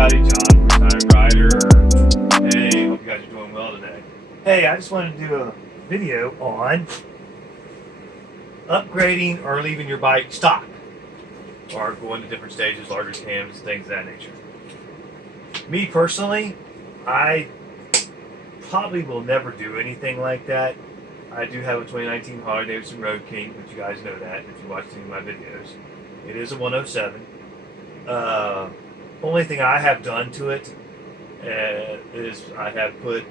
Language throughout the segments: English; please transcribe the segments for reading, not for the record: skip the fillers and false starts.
everybody, John, retired rider. Hey, hope you guys are doing well today. Hey, I just wanted to do a video on upgrading or leaving your bike stock, or going to different stages, larger cams, things of that nature. Me personally, I probably will never do anything like that. I do have a 2019 Harley-Davidson Road King, but you guys know that if you watch any of my videos. It is a 107. Only thing I have done to it is I have put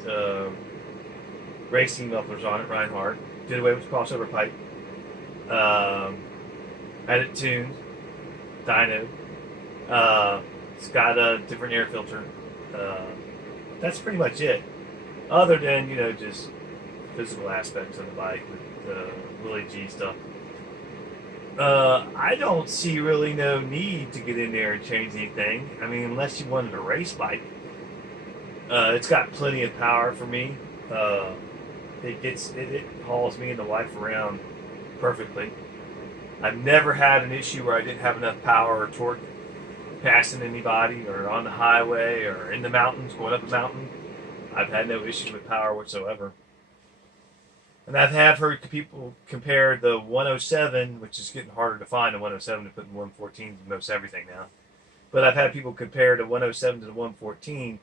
racing mufflers on it, Reinhardt. Did away with crossover pipe. Had it tuned, dyno. It's got a different air filter. That's pretty much it. Other than, just physical aspects of the bike with the Willie G stuff. I don't see really no need to get in there and change anything. I mean, unless you wanted a race bike. It's got plenty of power for me. It hauls me and the wife around perfectly. I've never had an issue where I didn't have enough power or torque passing anybody, or on the highway, or in the mountains, going up a mountain. I've had no issue with power whatsoever. And I've heard people compare the 107, which is getting harder to find, the 107 to put in 114 to most everything now. But I've had people compare the 107 to the 114.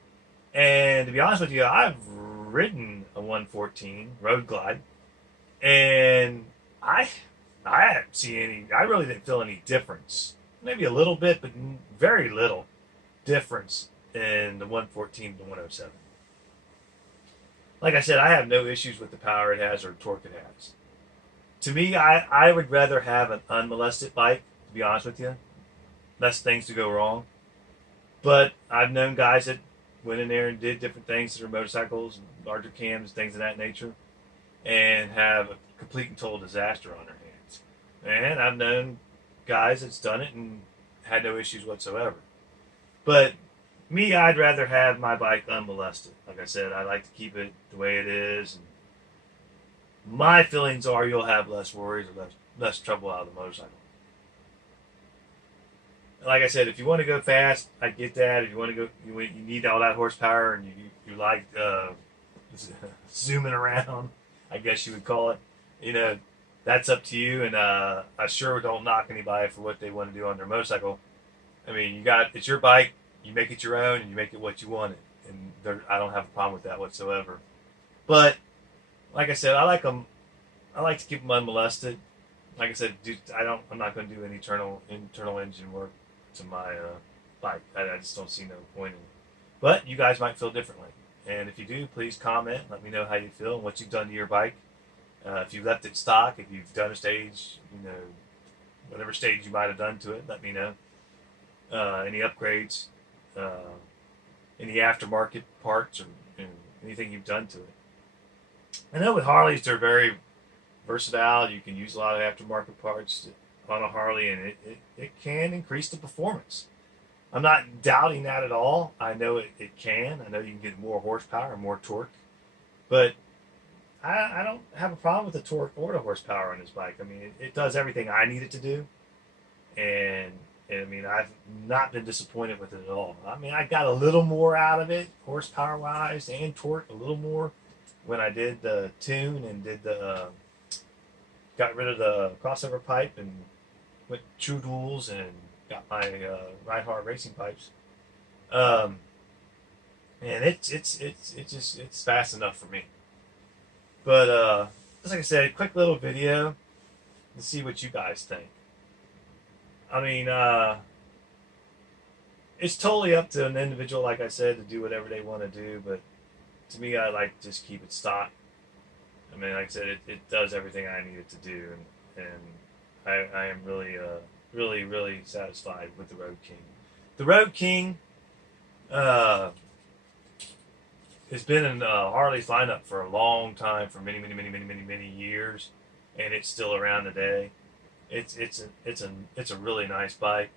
And to be honest with you, I've ridden a 114 Road Glide. And I didn't see I really didn't feel any difference. Maybe a little bit, but very little difference in the 114 to the 107. Like I said, I have no issues with the power it has or torque it has. To me, I would rather have an unmolested bike, to be honest with you. Less things to go wrong. But I've known guys that went in there and did different things to their motorcycles, larger cams, things of that nature, and have a complete and total disaster on their hands. And I've known guys that's done it and had no issues whatsoever. But me, I'd rather have my bike unmolested. Like I said, I like to keep it the way it is. And my feelings are you'll have less worries or less trouble out of the motorcycle. Like I said, if you want to go fast, I get that. If you want to go, you need all that horsepower, and you like zooming around, I guess you would call it. That's up to you. And I sure don't knock anybody for what they want to do on their motorcycle. I mean, it's your bike. You make it your own, and you make it what you want it. And I don't have a problem with that whatsoever. But like I said, I like them. I like to keep them unmolested. Like I said, I'm not going to do any internal engine work to my bike. I just don't see no point in it. But you guys might feel differently. And if you do, please comment. Let me know how you feel and what you've done to your bike. If you left it stock, if you've done a stage, whatever stage you might have done to it, let me know. Any upgrades. Any aftermarket parts, or anything you've done to it. I know with Harleys, they're very versatile. You can use a lot of aftermarket parts on a Harley, and it can increase the performance. I'm not doubting that at all. I know it can. I know you can get more horsepower and more torque. But I don't have a problem with the torque or the horsepower on this bike. I mean, it does everything I need it to do. And I mean, I've not been disappointed with it at all. I mean, I got a little more out of it, horsepower-wise and torque, a little more when I did the tune and got rid of the crossover pipe and went true duals and got my Reinhardt racing pipes. And it's fast enough for me. But just like I said, quick little video to see what you guys think. I mean, it's totally up to an individual, like I said, to do whatever they want to do. But to me, I like to just keep it stock. I mean, like I said, it does everything I need it to do. And I am really, really satisfied with the Road King. The Road King has been in Harley's lineup for a long time, for many years. And it's still around today. It's a really nice bike.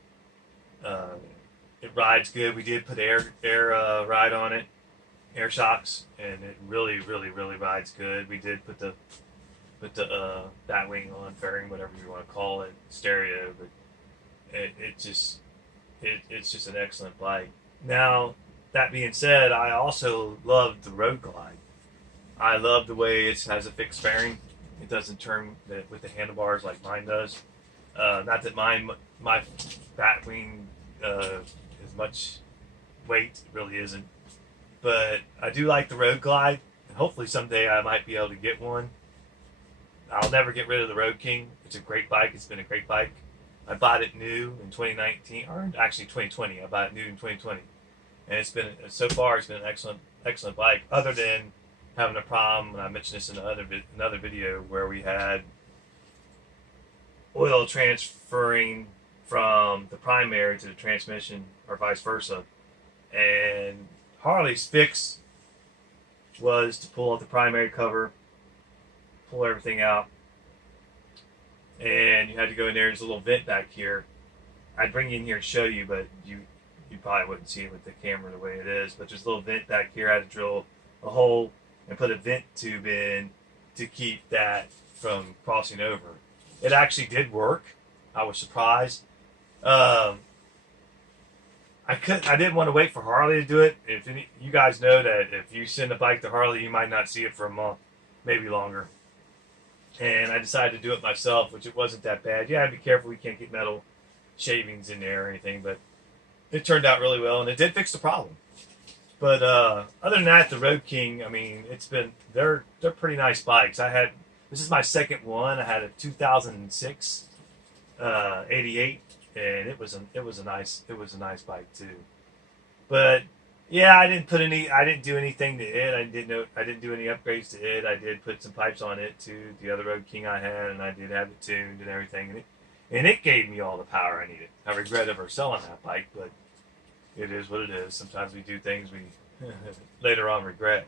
It rides good. We did put air ride on it, air shocks, and it really rides good. We did put the batwing on, fairing, whatever you want to call it, stereo, but it's just an excellent bike. Now, that being said, I also love the Road Glide. I love the way it has a fixed fairing. It doesn't turn with the handlebars like mine does. Not that my Batwing is much weight. It really isn't. But I do like the Road Glide, and hopefully someday I might be able to get one. I'll never get rid of the Road King. It's a great bike. It's been a great bike. I bought it new in 2019, or actually 2020. I bought it new in 2020, and it's been so far. It's been an excellent bike. Other than having a problem, and I mentioned this in another video where we had oil transferring from the primary to the transmission, or vice versa, and Harley's fix was to pull out the primary cover, pull everything out, and you had to go in there. There's a little vent back here. I'd bring you in here and show you, but you probably wouldn't see it with the camera the way it is. But there's a little vent back here. I had to drill a hole and put a vent tube in to keep that from crossing over. It actually did work. I was surprised. I didn't want to wait for Harley to do it. You guys know that if you send a bike to Harley, you might not see it for a month, maybe longer. And I decided to do it myself, which it wasn't that bad. Yeah, be careful. We can't get metal shavings in there or anything, but it turned out really well, and it did fix the problem. But other than that, the Road King, I mean, they're pretty nice bikes. This is my second one. I had a 2006 88. And it was a nice bike too. But yeah, I didn't do anything to it. I didn't do any upgrades to it. I did put some pipes on it too, the other Road King I had, and I did have it tuned and everything. And it gave me all the power I needed. I regret ever selling that bike, but it is what it is. Sometimes we do things we later on regret.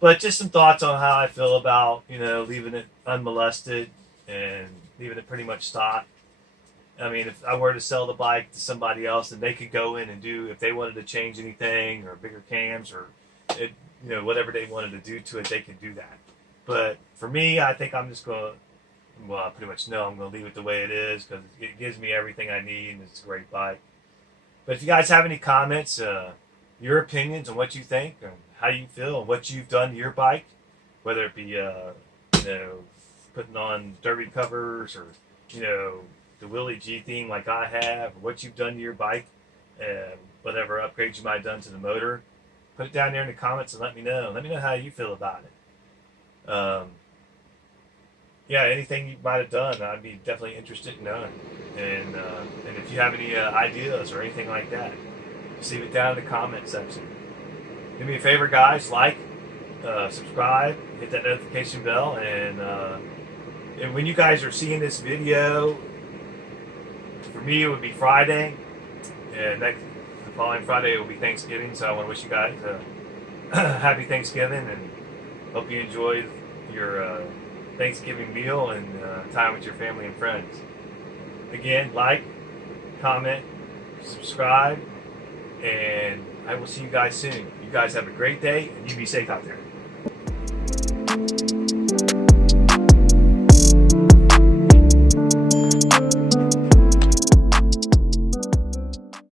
But just some thoughts on how I feel about, leaving it unmolested and leaving it pretty much stock. I mean, if I were to sell the bike to somebody else, then they could go in and do, if they wanted to change anything or bigger cams or whatever they wanted to do to it, they could do that. But for me, I think I'm just going to, I pretty much know I'm going to leave it the way it is because it gives me everything I need and it's a great bike. But if you guys have any comments, your opinions on what you think and how you feel and what you've done to your bike, whether it be, putting on derby covers or, the Willie G theme like I have, or what you've done to your bike, and whatever upgrades you might have done to the motor, put it down there in the comments and let me know. Let me know how you feel about it. Yeah, anything you might have done, I'd be definitely interested in knowing. And if you have any ideas or anything like that, just leave it down in the comment section. Do me a favor, guys, subscribe, hit that notification bell, and when you guys are seeing this video, for me, it would be Friday, and the following Friday will be Thanksgiving. So I want to wish you guys a happy Thanksgiving, and hope you enjoy your Thanksgiving meal and time with your family and friends. Again, like, comment, subscribe, and I will see you guys soon. You guys have a great day, and you be safe out there.